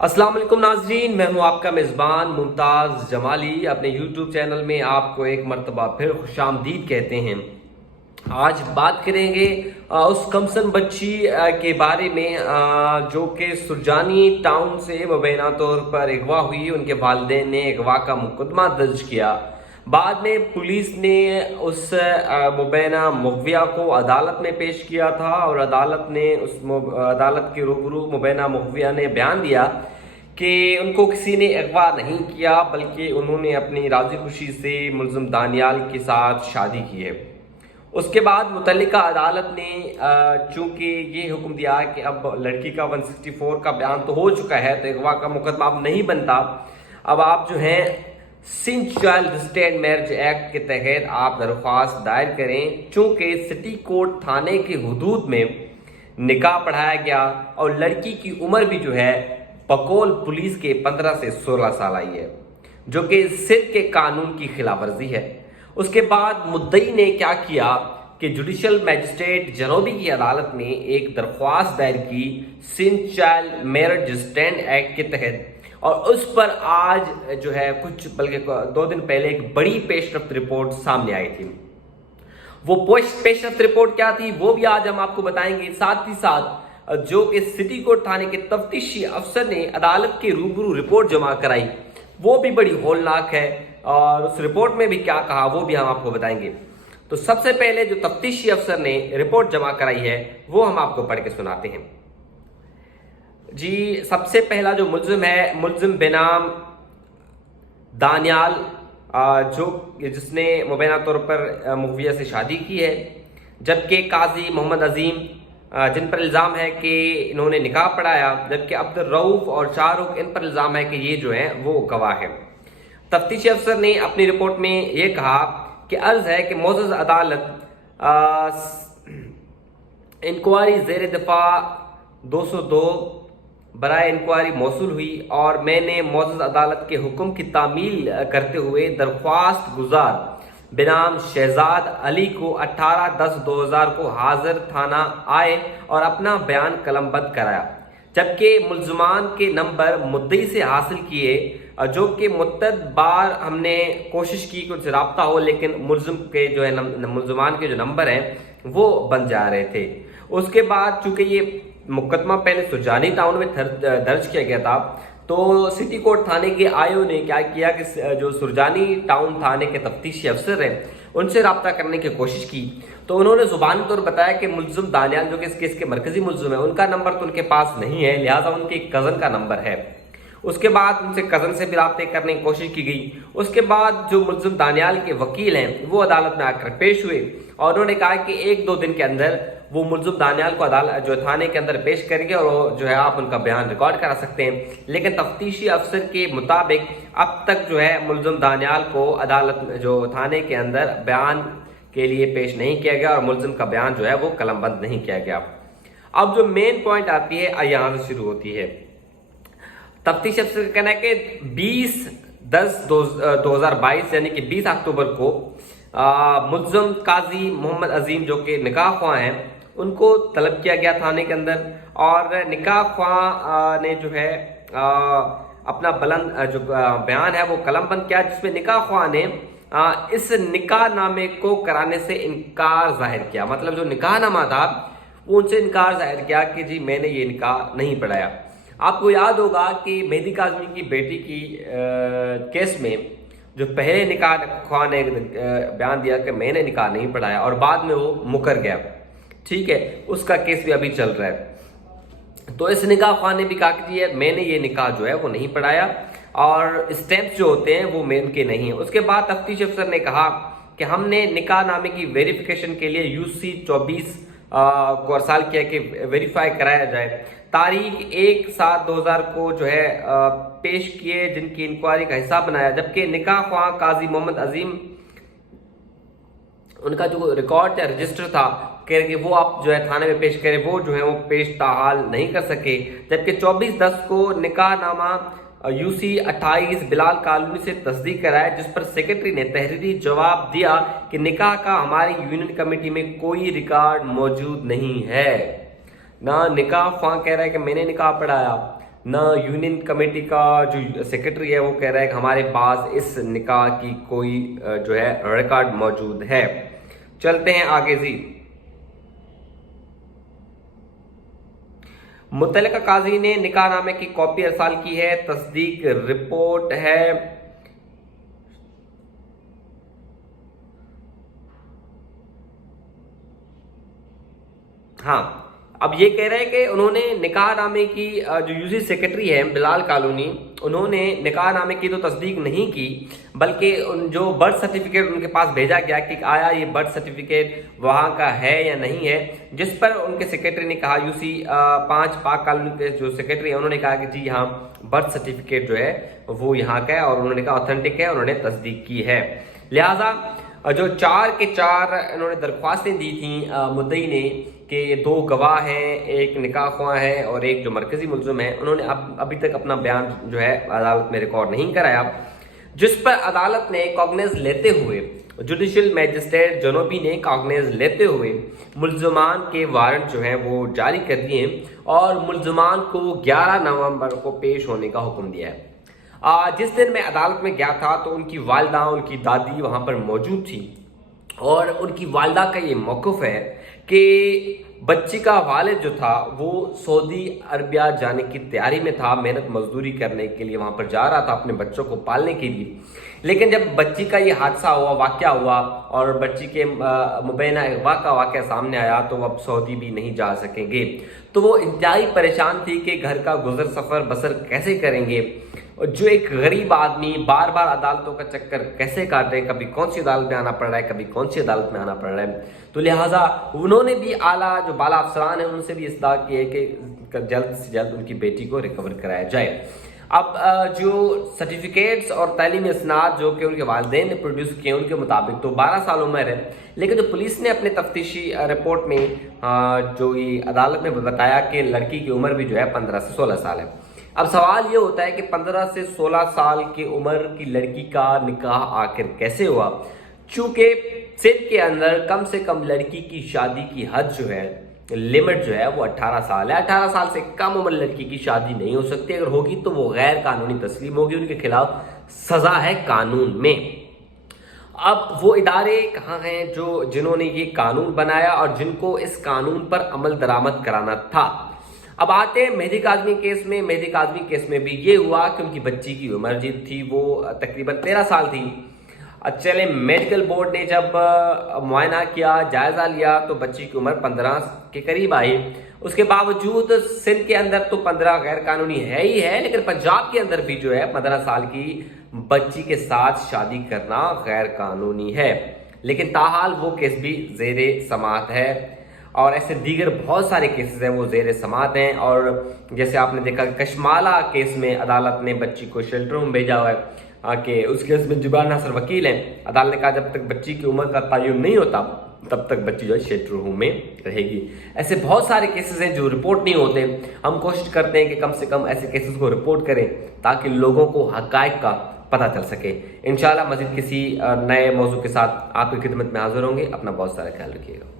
अस्सलाम वालेकुम नाजरीन, मैं हूं आपका मेज़बान मुमताज़ जमाली। अपने यूट्यूब चैनल में आपको एक मरतबा फिर खुशामदीद कहते हैं। आज बात करेंगे उस कमसन बच्ची के बारे में जो कि सुरजानी टाउन से मुबैना तौर पर अगवा हुई। उनके वालिदैन ने अगवा का मुकदमा दर्ज किया। बाद में पुलिस ने उस मुबैना मुगविया को अदालत में पेश किया था और अदालत ने अदालत के रूबरू मुबैना मुगविया ने बयान दिया कि उनको किसी ने अगवा नहीं किया, बल्कि उन्होंने अपनी राजी खुशी से मुलजिम दानियाल के साथ शादी की है। उसके बाद मुतल्लिका अदालत ने चूंकि ये हुक्म दिया कि अब लड़की का 164 का बयान तो हो चुका है, तो अगवा का मुकदमा अब नहीं बनता। अब आप जो है Sindh child registered marriage act के तहत आप दरख्वास्त दायर करें। चूंकि सिटी कोर्ट थाने के हुदूद में निकाह पढ़ाया गया और लड़की की उम्र भी जो है बकौल पुलिस के 15 से 16 साल आई है, जो कि सिंध के कानून की खिलाफ वर्जी है। उसके बाद मुद्दई ने क्या किया कि जुडिशल मैजिस्ट्रेट जनूबी की अदालत में एक दरख्वास्त दायर की Sindh child marriage registered act के तहत, और उस पर आज जो है बल्कि 2 दिन पहले एक बड़ी पेशरफ्त रिपोर्ट सामने आई थी। वो पेशरफ्त रिपोर्ट क्या थी वो भी आज हम आपको बताएंगे। साथ ही साथ जो कि सिटी कोर्ट थाने के तफ्तीशी अफसर ने अदालत के रूबरू रिपोर्ट जमा कराई, वो भी बड़ी होलनाक है, और उस रिपोर्ट में भी क्या कहा वो भी हम आपको बताएंगे। तो सबसे पहले जो तफ्तीशी अफसर ने रिपोर्ट जमा कराई है वो हम आपको पढ़ के सुनाते हैं जी। सबसे पहला जो मुलजिम है, मुलजिम बेनाम दानियाल, जिसने मुबैना तौर पर मुगविया से शादी की है, जबकि काजी मोहम्मद अजीम जिन पर इल्ज़ाम है कि इन्होंने निकाह पढ़ाया, जबकि अब्दुल रऊफ और शाहरुख इन पर इल्ज़ाम है कि ये जो है वो गवाह है। तफ्तीशी अफसर ने अपनी रिपोर्ट में ये कहा कि अर्ज है कि मोअज़्ज़ज़ अदालत इंक्वायरी ज़ेर दफ़ा 202 बराए इंक्वायरी मौसूल हुई और मैंने मोअज़्ज़ज़ अदालत के हुक्म की तामील करते हुए दरख्वास्त गुजार बेनाम शहजाद अली को 18/10/2000 को हाजिर थाना आए और अपना बयान कलमबंद कराया, जबकि मुलजमान के नंबर मुद्दई से हासिल किए, जो कि मुतअद्दिद बार हमने कोशिश की कि उनसे रब्ता हो, लेकिन मुलजमान के जो नंबर हैं वो बन जा रहे थे। उसके बाद चूंकि ये मुकदमा पहले सुरजानी टाउन में दर्ज किया गया था, तो सिटी कोर्ट थाने के आईओ ने क्या किया कि जो सुरजानी टाउन थाने के तफ्तीशी अफसर हैं उनसे रब्ता करने की कोशिश की, तो उन्होंने जुबानी तौर बताया कि मुलजिम दानियाल जो कि इस केस के मरकजी मुलजिम है, उनका नंबर तो उनके पास नहीं है, लिहाजा उनके एक कज़न का नंबर है। उसके बाद उनसे कज़न से भी रब्ते करने की कोशिश की गई। उसके बाद जो मुलजिम दानियाल के वकील हैं वो अदालत में आकर पेश हुए और उन्होंने कहा कि 1-2 दिन के अंदर वो मुलजिम दानियाल को अदालत जो थाने के अंदर पेश करेंगे और जो है आप उनका बयान रिकॉर्ड करा सकते हैं। लेकिन तफ्तीशी अफसर के मुताबिक अब तक जो है मुलजिम दानियाल को अदालत जो थाने के अंदर बयान के लिए पेश नहीं किया गया और मुलजिम का बयान जो है वो कलमबंद नहीं किया गया। अब जो मेन पॉइंट आती है यहाँ से शुरू होती है। तफ्तीश अफसर का कहना है कि 20/10/2022 यानी कि 20 अक्टूबर को मुलजिम काजी मोहम्मद अजीम जो कि निकाह ख्वाह हैं उनको तलब किया गया थाने के अंदर, और निकाह ख्वाह ने जो है अपना जो बयान है वो कलमबंद किया, जिसमें निकाह ख्वाह ने इस निकाह नामे को कराने से इनकार जाहिर किया। मतलब जो निकाह नामा था वो उनसे इनकार जाहिर किया कि जी मैंने ये निकाह नहीं पढ़ाया। आपको याद होगा कि मेहदी काज़मी की बेटी की केस में जो पहले निकाह ख्वाह ने बयान दिया कि मैंने निकाह नहीं पढ़ाया और बाद में वो मुकर गया, ठीक है, उसका केस भी अभी चल रहा है। तो इस निकाह ख्वाह ने भी कहा कि जी मैंने ये निकाह जो है वो नहीं पढ़ाया और स्टेप्स जो होते हैं वो मेन के नहीं है। उसके बाद तफ्तीश अफसर ने कहा कि हमने निकाह नामे की वेरिफिकेशन के लिए UC 24 को अरसाल किया कि वेरीफाई कराया जाए। तारीख 1/7/2000 को जो है पेश किए, जिनकी इंक्वायरी का हिस्सा बनाया, जबकि निकाह ख्वाह काजी मोहम्मद अजीम उनका जो रिकॉर्ड या रजिस्टर था कि वो आप जो है थाने में पेश करें, वो जो है वो पेश ताहाल नहीं कर सके। जबकि 24/10 को निकाह नामा UC 28 बिलाल कॉलोनी से तस्दीक कराया, जिस पर सेक्रेटरी ने तहरीरी जवाब दिया कि निकाह का हमारी यूनियन कमेटी में कोई रिकॉर्ड मौजूद नहीं है। ना निकाह ख्वाह कह रहा है कि मैंने निकाह पढ़ाया, نہ یونین کمیٹی کا جو سیکرٹری ہے وہ کہہ رہا ہے کہ ہمارے پاس اس نکاح کی کوئی جو ہے ریکارڈ موجود ہے۔ چلتے ہیں آگے جی۔ متعلقہ قاضی نے نکاح نامے کی کاپی ارسال کی ہے، تصدیق رپورٹ ہے۔ ہاں، اب یہ کہہ رہے ہیں کہ انہوں نے نکاح نامے کی جو یوزی سیکرٹری ہے بلال کالونی، انہوں نے نکاح نامے کی تو تصدیق نہیں کی، بلکہ جو برتھ سرٹیفکیٹ ان کے پاس بھیجا گیا کہ آیا یہ برتھ سرٹیفکیٹ وہاں کا ہے یا نہیں ہے، جس پر ان کے سیکرٹری نے کہا، یوسی 5 پاک کالونی کے جو سیکرٹری ہیں انہوں نے کہا کہ جی ہاں برتھ سرٹیفکیٹ جو ہے وہ یہاں کا ہے، اور انہوں نے کہا اوتھینٹک ہے، انہوں نے تصدیق کی ہے۔ لہٰذا جو 4 کے 4 انہوں نے درخواستیں دی تھیں مدعی نے کہ 2 گواہ ہیں، ایک نکاح خواہ ہے اور ایک جو مرکزی ملزم ہے، انہوں نے ابھی تک اپنا بیان جو ہے عدالت میں ریکارڈ نہیں کرایا، جس پر عدالت نے کاگنیز لیتے ہوئے، جوڈیشل میجسٹریٹ جنوبی نے کاگنیز لیتے ہوئے ملزمان کے وارنٹ جو ہیں وہ جاری کر دیے اور ملزمان کو 11 نومبر کو پیش ہونے کا حکم دیا ہے۔ جس دن میں عدالت میں گیا تھا تو ان کی والدہ، ان کی دادی وہاں پر موجود تھی، اور ان کی والدہ کا یہ موقف ہے کہ بچی کا والد جو تھا وہ سعودی عربیہ جانے کی تیاری میں تھا، محنت مزدوری کرنے کے لیے وہاں پر جا رہا تھا اپنے بچوں کو پالنے کے لیے، لیکن جب بچی کا یہ حادثہ ہوا، واقعہ ہوا اور بچی کے مبینہ اغوا کا واقعہ سامنے آیا تو وہ اب سعودی بھی نہیں جا سکیں گے، تو وہ انتہائی پریشان تھی کہ گھر کا گزر سفر بسر کیسے کریں گے۔ جو ایک غریب آدمی بار بار عدالتوں کا چکر کیسے کاٹے، کبھی کون سی عدالت میں آنا پڑ رہا ہے، کبھی کون سی عدالت میں آنا پڑ رہا ہے، تو لہٰذا انہوں نے بھی اعلیٰ جو بالا افسران ہیں ان سے بھی استدعا کی ہے کہ جلد سے جلد ان کی بیٹی کو ریکور کرایا جائے۔ اب جو سرٹیفکیٹس اور تعلیمی اسناد جو کہ ان کے والدین نے پروڈیوس کیے ان کے مطابق تو 12 سال عمر ہے، لیکن جو پولیس نے اپنے تفتیشی رپورٹ میں جو یہ عدالت میں بتایا کہ لڑکی کی عمر بھی جو ہے 15 سے 16 سال ہے۔ اب سوال یہ ہوتا ہے کہ 15 سے 16 سال کی عمر کی لڑکی کا نکاح آخر کیسے ہوا؟ چونکہ سندھ کے اندر کم سے کم لڑکی کی شادی کی حد جو ہے، لمٹ جو ہے وہ 18 سال ہے۔ 18 سال سے کم عمر لڑکی کی شادی نہیں ہو سکتی، اگر ہوگی تو وہ غیر قانونی تسلیم ہوگی، ان کے خلاف سزا ہے قانون میں۔ اب وہ ادارے کہاں ہیں جنہوں نے یہ قانون بنایا اور جن کو اس قانون پر عمل درآمد کرانا تھا؟ اب آتے ہیں مہدی کاظمی کیس میں۔ مہدی کاظمی کیس میں بھی یہ ہوا کہ ان کی بچی کی عمر جو تھی وہ تقریباً 13 سال تھی۔ چلے میڈیکل بورڈ نے جب معائنہ کیا، جائزہ لیا تو بچی کی عمر 15 کے قریب آئی۔ اس کے باوجود سندھ کے اندر تو 15 غیر قانونی ہے ہی ہے، لیکن پنجاب کے اندر بھی جو ہے 15 سال کی بچی کے ساتھ شادی کرنا غیر قانونی ہے، لیکن تاحال وہ کیس بھی زیر سماعت ہے، اور ایسے دیگر بہت سارے کیسز ہیں وہ زیر سماعت ہیں۔ اور جیسے آپ نے دیکھا کہ کشمالہ کیس میں عدالت نے بچی کو شیلٹر ہوم بھیجا ہوا ہے کہ اس کیس میں جبران ناصر وکیل ہیں، عدالت نے کہا جب تک بچی کی عمر کا تعین نہیں ہوتا تب تک بچی جو ہے شیلٹر ہوم میں رہے گی۔ ایسے بہت سارے کیسز ہیں جو رپورٹ نہیں ہوتے، ہم کوشش کرتے ہیں کہ کم سے کم ایسے کیسز کو رپورٹ کریں تاکہ لوگوں کو حقائق کا پتہ چل سکے۔ انشاءاللہ مزید کسی نئے موضوع کے ساتھ آپ کی خدمت میں حاضر ہوں گے۔ اپنا بہت سارا خیال رکھیے گا۔